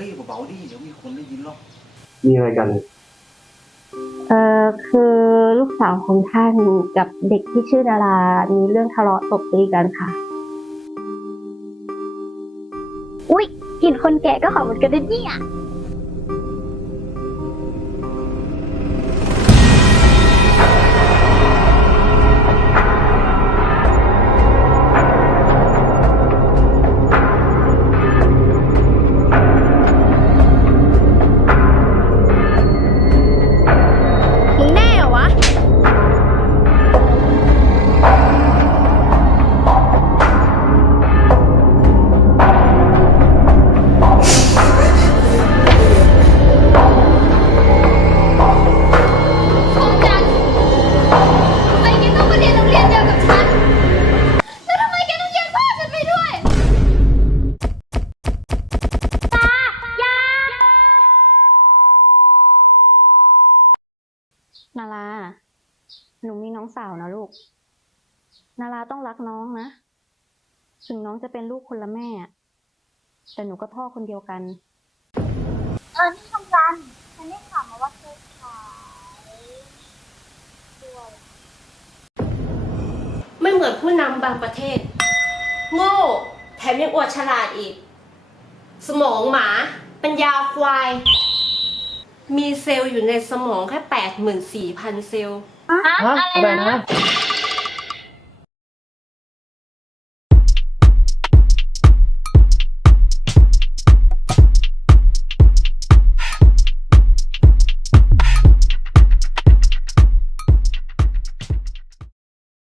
ดิเดี๋ยวมีคนได้ยินหรอกมีอะไรกัน เอ่อคือลูกสาวของท่านกับเด็กที่ชื่อดารา มีเรื่องทะเลาะตบตีกันค่ะ อุ๊ยกลิ่นคนแก่ก็หอมเหมือนกันนะเนี่ย นาราหนูมีน้องสาวนะลูก นาราต้องรักน้องนะ ถึงน้องจะเป็นลูกคนละแม่ แต่หนูก็พ่อคนเดียวกัน เออนี่ทำกันฉันได้ข่าวมาว่าเธอขายด้วยไม่เหมือนผู้นำบางประเทศ โง่ แถมยังอวดฉลาดอีก สมองหมา ปัญญาควาย มีเซลล์อยู่ในสมองแค่แปดหมื่นสี่พันเซลล์ ฮะอะไรนะ